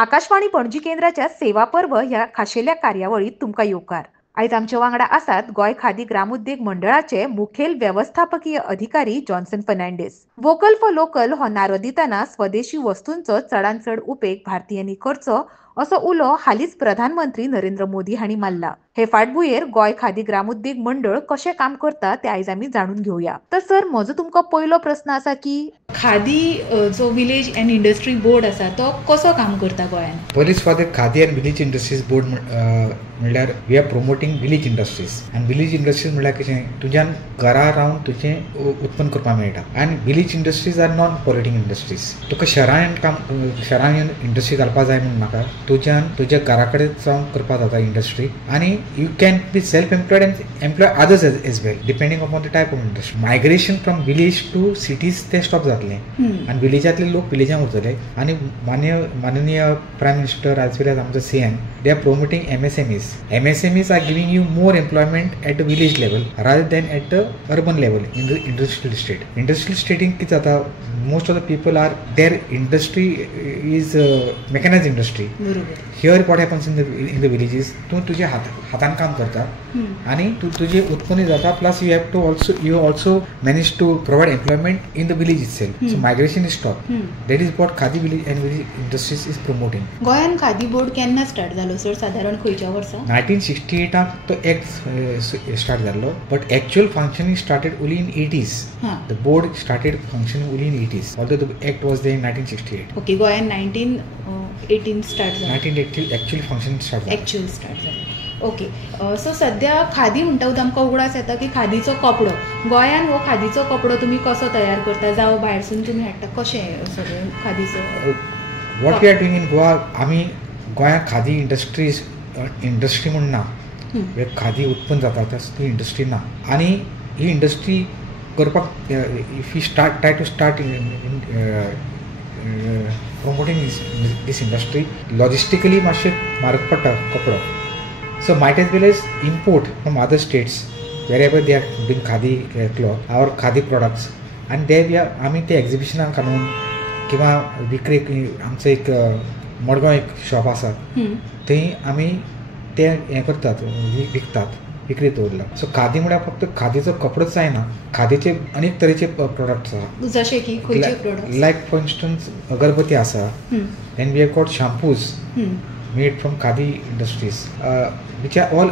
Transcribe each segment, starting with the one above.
आकाशवाणी पणजी केंद्राच्या सेवा पर्व ह्या खाशेल्या कार्यावळीत तुमका येवकार. आयज आमच्या वांगडा आसात गोय खादी ग्रामोद्योग मंडळाचे मुखेल व्यवस्थापकीय अधिकारी Johnson Fernandes. Vocal for local हो नारो दितना स्वदेशी वस्तूंचो चडान चड उपेग भारतीयांनी करचो असो उलो हालीच प्रधानमंत्री नरेंद्र मोदी हांणी मारला. हे फाटभुंयेर गोय खादी ग्रामोद्योग मंडळ कशें काम करता ते आयज आमी जाणून घेवया. तर सर, म्हजो तुमकां पयलो प्रश्न आसा की खादी जो विलेज अँड इंडस्ट्री बोर्ड आसा तो कसो काम करता गोंयान? Police for the Khadi and Village Industries Board म्हणल्यार we are promoting village industries. आनी विलेज इंडस्ट्रीज म्हणल्यार कशें तुज्यान घरा रावन तुजें उत्पन्न करपाक मेळटा. आनी village industries are non polluting industries. तुका शहरान येवन इंडस्ट्री घालपाक जाय म्हणून नाका. तुज्यान तुज्या घरा कडेन जावन करपाक जाता इंडस्ट्री. आनी you can be self employed and employ others as well depending upon the type of industry. Migration from village to cities ते स्टॉप जातलें आनी विलेजांतले लोक विलेजान उरतले. आनी माननीय prime minister as well as आमचो CM they are promoting MSMEs. MSMEs are giving you more employment at the village level rather than at the urban level in the industrial estate. Industrial estate in किती आता most of the people are their industry is mechanized industry. बरोबर. Here what happens in the villages, तू तुझे हातान काम करता आणि तू तुझे उत्पन्न जाता plus you also manage to provide employment in the village itself. So migration is stopped. That is what Khadi village and village industries is promoting. गोंयान खादी बोर्ड केन्ना स्टार्ट जालो सर? साधारण खंयच्या वर्सा? 1968 तो एक्ट स्टार्ट जाल्लो, but actual functioning started only in 80s. The board started functioning only in 80s, although the act was there in 1968. Okay, गोंयान 1918 start जालो. 1980 actual function start जालो. एक्चुअल स्टार्ट जालो. Okay. सो सध्या खादी म्हणटा आमकां उगडास येता की खादीचो कपडो. गोंयान हो खादीचो कपडो तुमी कसो तयार करता जावं भायरसून तुमी हाडटा, कशें सगळें खादीचो? What we are doing in Goa, आमी गोंयांत खादी इंडस्ट्री म्हूण ना. खादी उत्पन्न जाता ती इंडस्ट्री ना. आनी ही इंडस्ट्री करपाक if you try to start promoting this industry logistically मातशें म्हारग पडटा कपडो. So might as well as import from other states wherever they are doing khadi cloth or khadi products, and there we are आमी ते एक्झिबिशनाक काडून किंवा विक्रेक आमचं एक मडगांव एक शॉप आसा थंय आमी ते हें करतात, विकतात, विक्री दवरला. सो खादी म्हळ्यार फक्त खादीचो कपडोच जायना, खादीचे अनेक तरेचे प्रोडक्ट्स आसा. जशे की खंयचे products? Like for instance agarbatti आसा, then we have got shampoos made from khadi industries, which are all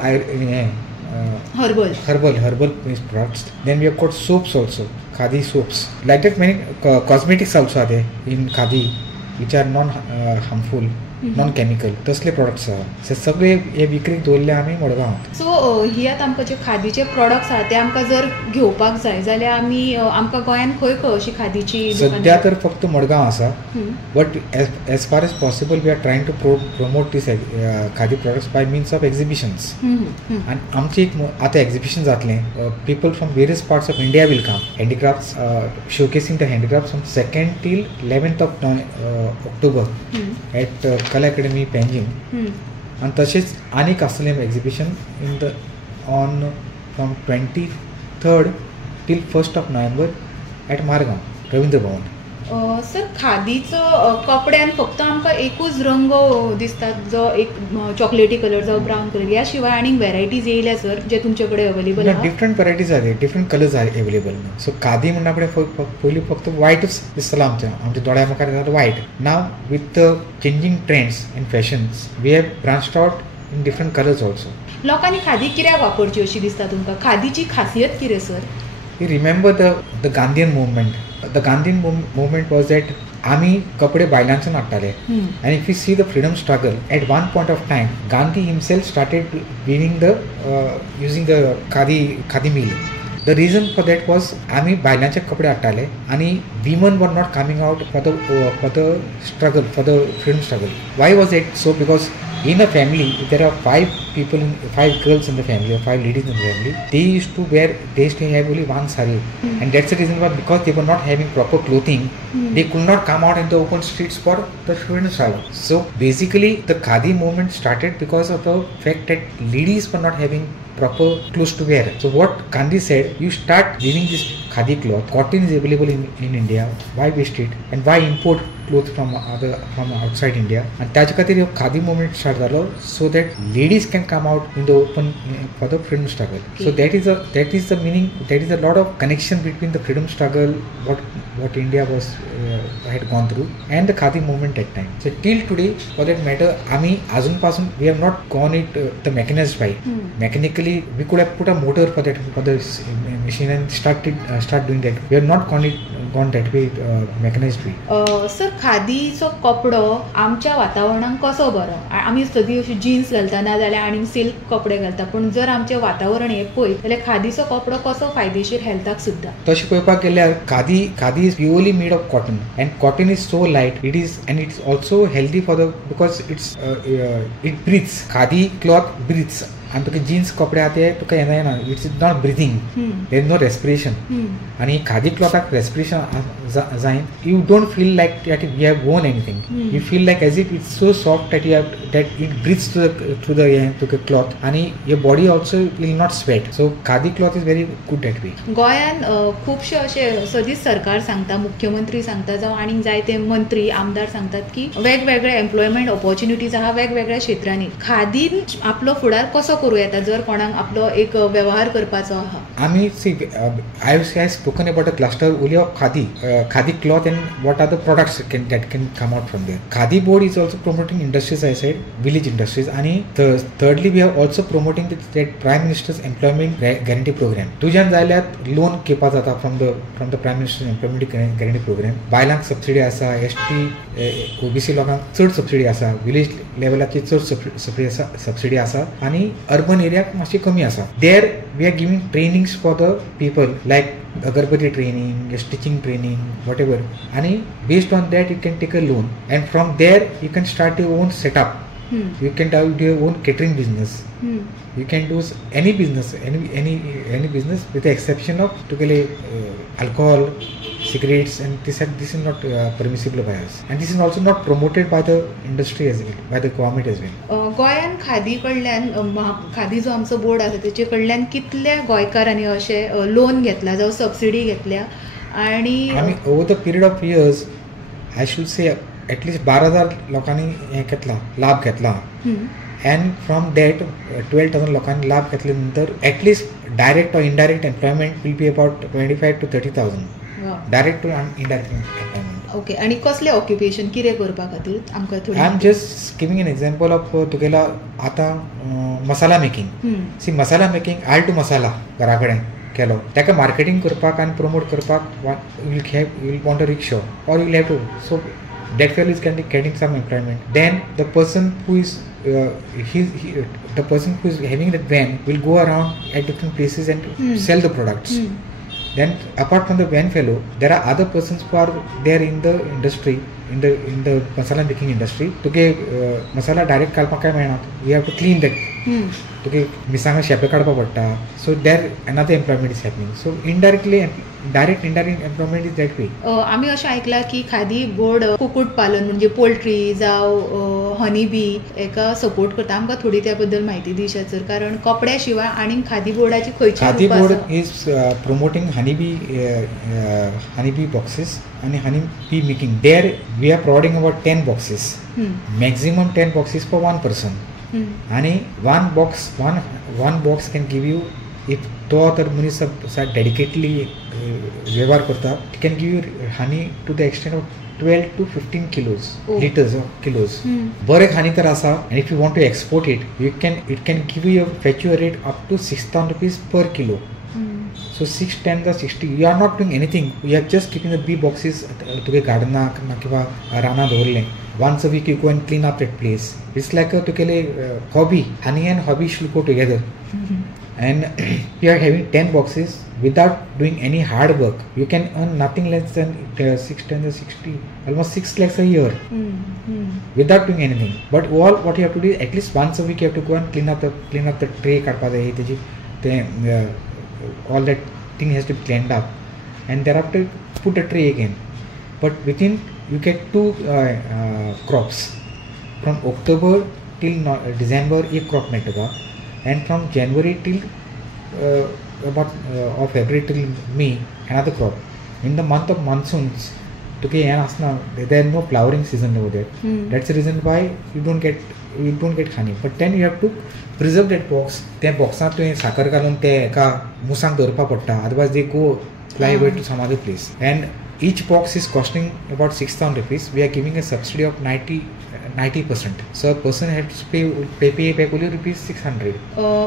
herbal products. Then we have got soaps also, khadi soaps. Like that, many cosmetics also are there in khadi, which are non harmful, non chemical तसले products आसा. सगळे हे विक्रेक दवरले आमी मडगांव. सो ही आतां आमकां जे खादीचे products आसा ते आमकां जर घेवपाक जाय जाल्यार आमी आमकां गोंयान खंय खंय अशी खादीची? सद्या तर फक्त मडगांव आसा, but as far as possible we are trying to promote these khadi products by means of exhibitions. आनी आमचे एक आतां एक्झिबिशन जातलें. People from various parts of India will come. Handicrafts showcasing the handicrafts from 2nd till 11th of October at Kala Academy Panjim. आणि तसेच आनीक आसलें exhibition in the on फ्रॉम 23rd till 1st of November at Margao Ravindra Bhavan. Sir, खादीचो कपड्यान फक्त आमकां एकूच रंग दिसता जो एक चॉकलेटी कलर जावं ब्रावन कलर, ह्या शिवाय आनीक वेरायटीज येयल्या सर जे तुमचे कडेन अवेलेबल आसा? डिफरंट वेरायटीज आसा, डिफरंट कलर्स आर अवेलेबल. सो खादी म्हणना कडेन पयलीं फक्त व्हायटच दिसतालो आमच्या दोळ्या मुखार येता व्हायट. Now with the changing trends and fashions we have branched out in different colours also. लोकांनी खादी कित्याक वापरची अशी दिसता तुमकां? खादीची खासियत कितें sir? You remember the Gandhian movement. The Gandhian movement was that आमी कपडे बायलांच्यान हाडटाले. And if you see the freedom struggle, at one point of time, Gandhi himself started weaving using the khadi mill. The reason for that was आमी बायलांचे कपडे हाडटाले आणि women were not coming out for the struggle, for the freedom struggle. Why was it so? Because in a family, if there are 5 girls in the family or 5 ladies in the family, they used to have only one sari, and that's the reason why, because they were not having proper clothing, they could not come out in the open streets for the freedom struggle. So basically, the khadi movement started because of the fact that ladies were not having proper clothes to wear. So what Gandhi said, you start weaving this khadi cloth. Cotton is available in India. Why waste it? And why import clothes from outside India, and त्याच्या खातीर khadi movement start जालो, so that ladies can come out in the open for the freedom struggle. So that is the meaning. That is a lot of connection between the freedom struggle, what India was had gone through, and the khadi movement at time. So till today, for that matter, आम्ही अजूनपासून we have not gone it the mechanized way. Mechanically, we could have put a motor for the machine and start doing that. We have not gone that way mechanized way. Sir खादीचो कपडो आमच्या वातावरणाक कसो बरो? आमी सदी अशी jeans घालता ना जाल्यार आनी सिल्क कपडे घालता, पण जर आमचें वातावरण हे पळयत जाल्यार खादीचो कपडो कसो फायदेशीर हेल्थाक सुद्दां? तशें पळोवपाक गेल्यार khadi is purely made of cotton, and cotton is so light, it's also healthy for the, because it breathes. Khadi cloth breathes. आणि तुका जीन्स कपडे आहा ते तुका येना येना, it's not breathing, there is no respiration. आणि खादी क्लॉथाक रेस्पिरेशन जायन you don't feel like that we have worn anything. You feel like as if it's so soft that it breathes through the cloth, आणि your body also will not sweat. So khadi cloth is very good that way. गोंयान खुबशे अशे सदीच सरकार सांगता, मुख्यमंत्री सांगता, जावं आनीक जायते मंत्री आमदार सांगतात की वेगवेगळे एम्प्लॉयमेंट ऑपॉर्च्युनिटीज आहा वेगवेगळ्या क्षेत्रांनी. खादीन आपलो फुडार कसो करूं येता जर कोणाक आपलो एक व्यवहार करपाचो आहा? आमी see I have spoken about a cluster only of khadi cloth and what are the products that can come out from there. Khadi board is also promoting industries, I said, village industries, and thirdly we are also promoting that Prime Minister's Employment Guarantee Program. तुज्यान जाल्यार loan घेवपा जाता from the Prime Minister's Employment Guarantee Program. बायलांक subsidy आसा, ST OBC लोकांक चड subsidy आसा, village लेवलाची चड सबसिडी आसा, आणि अर्बन एरियाक मातशी कमी आसा. There we are giving trainings for the people like agarbatti training, stitching training, whatever, and based on that you can take a loan, and from there you can start your own setup. You can do your own catering business. You can do any business, any business, with the exception of alcohol, cigarettes, and this is not permissible by us, and this is also not promoted by the industry as well, by the government as well. गोंयान खादी कडल्यान खादी जो आमचो board आसा तेचे कडल्यान कितल्या गोंयकारांनी अशे लोन घेतला जावं सबसिडी घेतल्या? आणि आमी over the period of years I should से एटलीस्ट 12,000 लोकांनी हे घेतला, लाभ घेतला. and from that 12,000 लोकांनी लाभ घेतले नंतर एटलीस्ट डायरेक्ट और indirect employment will be about 25,000 to 30,000 direct to indirect employment. Okay. आणि कसले ऑक्युपेशन कितें करपा खातीर आमकां थोडी? I am just giving an example of तुगेला आतां masala making. See masala making आल टू मसाला घरा कडेन केलो, ताका मार्केटिंग करपाक आनी प्रमोट करपाक वील वॉन्ट अ रिक्षा और we'll have to, so that fellow is getting some employment. Then the person who is the person who is having that van will go around at different places and sell the products. Then apart from the van fellow, there are other persons who are there in the industry, in the masala making industry. तुके masala direct घालपाक काय मेळना, you have to clean that. तुके मिरसांगा शेपे काडपा पडटा, so there another employment is happening. So indirectly direct indirect employment is that way. आम्ही अशें आयकलां की खादी बोर्ड कुकुट पालन म्हणजे पोल्ट्री जावं हनी बी हेका सपोर्ट करता. आमकां थोडी त्या बद्दल म्हायती दिशात सर, कारण कपड्या शिवाय आनी खादी बोर्डाची खंयची khadi board is promoting honeybee boxes and honeybee making. There we are providing about 10 boxes, maximum 10 boxes for one person. And one box can give you, if तो तर मनीस डेडिकेटली व्यवहार करता, it can give you honey to the extent of 12 to 15 kilos. बरें honey तर आसा, and if you want to export it, it can give you fetch you a rate up to 6,000 rupees per kilo. So 6 10 the 60, you are not doing anything, you are just keeping the bee boxes तुगे गार्डनाक किंवा राना दवरलें. Once a week you go and clean up that place. It's like a तुगेले hobby. Honey and hobby should go together. And you are having 10 boxes without doing any hard work. You can earn nothing less than 6 10 the 60, almost 6 lakhs a year without doing anything. But what you have to do is at least once a week you have to go and clean up the tray. All that thing has to be cleaned up, and thereafter put a tray again. But within you get 2 crops. From October till December एक crop मिलेगा, and from January till or February till May another crop. In the month of monsoons तुका हें आसना, there no flowering season over that. That's the reason why you don't get honey. But then you have to preserve that box. त्या बॉक्सांत तुवें साखर घालून ते एका मुसांक दवरपाक पडटा, otherwise they go fly away to some other place. And each box is costing about 6,000 rupees. We are giving a subsidy of 90%. So a person has to pay back only rupees 600.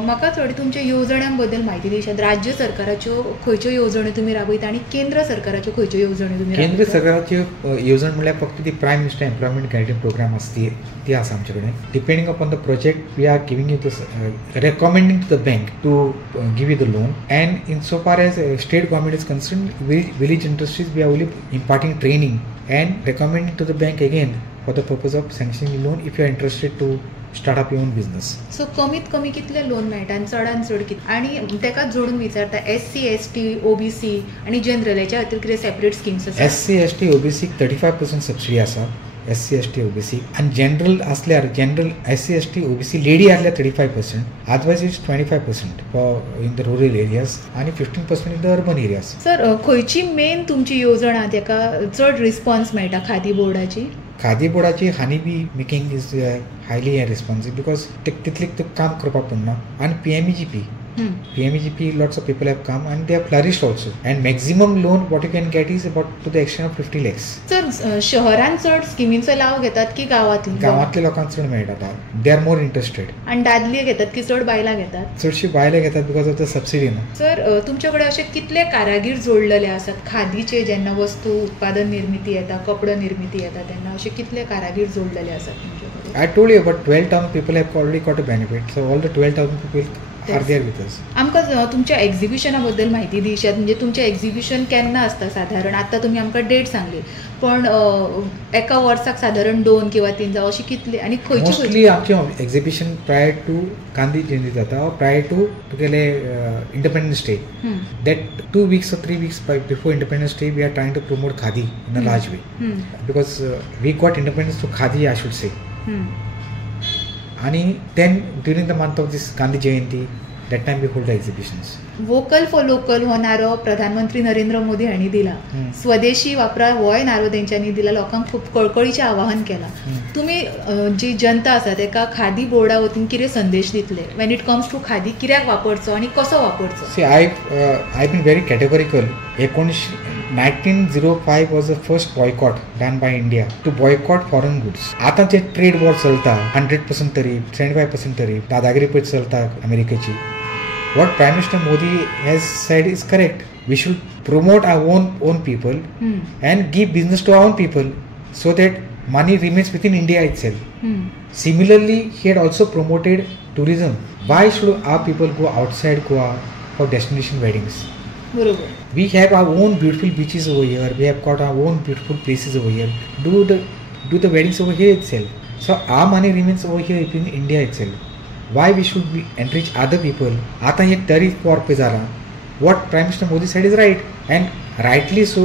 म्हाका थोडी तुमच्या येवजण्यां बद्दल म्हायती दिशात. राज्य सरकाराच्यो खंयच्यो येवजण्यो तुमी राबयता आनी केंद्र सरकाराच्यो खंयच्यो येवजण्यो तुमी राबयता? केंद्र सरकाराच्यो येवजण म्हणल्यार फक्त ती prime minister employment guarantee programme आसा ती आसा आमचे कडेन. Depending upon the project we are giving you recommending to the bank to give you the loan. And in so far as state government is concern, village industries we are only imparting training and recommending to the bank again for the purpose of sanctioning loan if you are interested to start up your own business. सो कमीत कमी कितले loan मेळटा आनी चडांत चड कितें? आनी तेका जोडून विचारता, SC ST OBC आनी जनरल हेच्या खातीर कितें सेपरेट स्किम्स आसा? SC ST OBC 35% सबसिडी आसा. SC ST OBC आनी जनरल आसल्यार general SC ST OBC lady आसल्यार 35%, otherwise it's 25% for in the rural areas आनी 15% in the urban areas. Sir खंयची मेन तुमची येवजण आहा तेका चड रिस्पॉन्स मेळटा खादी बोर्डाची? खादी बोर्डाची honey bee making is highly responsive because तितलें काम करपाक पडना. आनी PMEGP lots of people have come and they have flourished also, and maximum loan what you can get is about to the extent of 50 lakhs. Sir शहरांत चड स्किमीचो लाव घेतात की गांवांतल्या लोकांक चड मेळटा, दे आर मोर इंटरेस्टेड. आनी दादले घेतात की चड बायलां घेतात? चडशी बायले घेतात बिकॉज ऑफ द सबसिडी ना. सर तुमचे कडेन असे कितले कारागीर जोडलेले आसात खादीचे? जेन्ना वस्तू उत्पादन निर्मिती येता, कपडो निर्मिती येता, तेन्ना असे कितले कारागीर जोडलेले आसात तुमचे कडेन? I told you about 12,000 people have already got a benefit, so all the 12,000 people are there with us. आमकां तुमच्या एक्झिबिशना बद्दल म्हायती दिशात. म्हणजे तुमचें एक्झिबिशन केन्ना आसता साधारण? आतां तुमी आमकां डेट सांगली, पण एका वर्साक साधारण 2 किंवा 3 जावं अशी कितली? आनी मोस्टली आमचें एक्झिबिशन प्रायर टू गांधी जयंती जाता, प्रायर टू तुगेले independence day. That 2 weeks or 3 weeks before Independence Day we are trying to promote khadi in a large way, because we got independence through khadi, I should say. And then during the month of this Gandhi Jayanti, that time we hold the exhibitions. Vocal for local हो नारो प्रधानमंत्री नरेंद्र मोदी हांणी दिला. स्वदेशी वापरा होय नारो तेंच्यांनी दिला. लोकांक खूब कळकळीचें आवाहन केलां. तुमी जी जनता आसा तेका खादी बोर्डा वतीन कितें संदेश दितले when it comes to khadi? कित्याक वापरचो आनी कसो वापरचो? See, I've been very categorical. 1905 was the first boycott done by India to boycott foreign goods. आता जे ट्रेड वॉर चलता, 100% तरीफ, 75% तरीफ, दादागिरी पळय चलता अमेरिकेची. What Prime Minister Modi has said is correct. We should promote our own people and give business to our own people so that money remains within India itself. Similarly, he had also promoted tourism. Why should our people go outside Goa for destination weddings? बरोबर. We have our own beautiful beaches over here. We have got our own beautiful places over here. Do the weddings over here itself. So our money remains over here in India itself. Why we should enrich other people? आता हे tariff war पे झाला. What Prime Minister Modi said is right, and rightly so.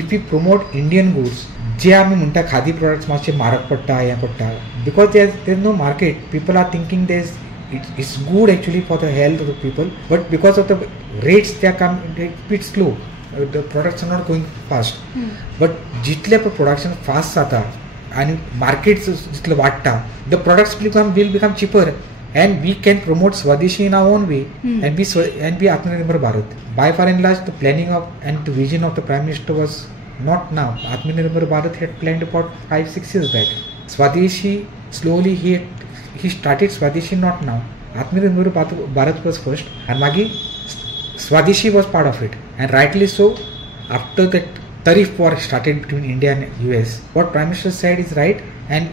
If we promote Indian goods, जे आम्ही म्हणटा khadi products मातशे म्हारग पडटा, हें पडटा, because there's no market. People are thinking it's good actually for the health of the people, but because of the rates they are a bit slow. The products are not going fast. But जितले production fast जाता आणि market जितलं वाढता, the products will become cheaper. And we can promote Swadeshi in our own way and be Atmanirbhar Bharat. By far and large, the planning of and the vision of the Prime Minister was not now. Atmanirbhar Bharat had planned about 5-6 years back. Swadeshi, slowly he started Swadeshi, not now. Atmanirbhar Bharat was first, and Magi Swadeshi was part of it, and rightly so. After that tariff war started between India and US, what Prime Minister said is right, and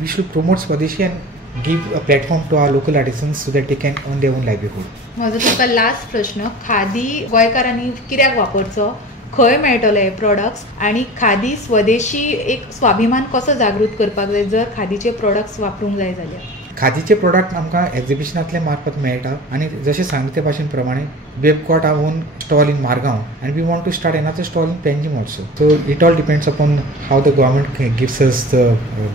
we should promote Swadeshi and give a platform to our local artisans so that they can earn their own livelihood. माझो तुका last प्रश्न, खादी गोंयकारांनी कित्याक वापरचो? खंय मेळटले हे products? आनी खादी स्वदेशी एक स्वाभिमान कसो जागृत करपाक जाय जर खादीचे प्रोडक्ट्स वापरूंक जाय जाल्यार? खादीचे प्रोडक्ट आमकां एक्झिबिशनांतले मार्फत मेळटा आनी जशें सांगले ते भाशेन प्रमाणे we have got our own stall in Margao and we want to start another stall in Panjim also. So it all depends upon how the government gives us the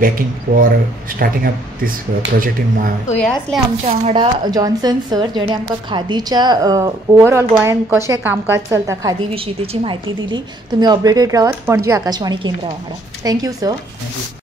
backing for starting up this project in Maha. सो हे आसले आमच्या वांगडा Johnson sir जेणे आमकां खादीच्या overall गोंयान कशें कामकाज चलता खादी विशीं तेची म्हायती दिली. तुमी अपडेटेड रावात पणजी आकाशवाणी केंद्रा वांगडा. Thank you sir. Thank you.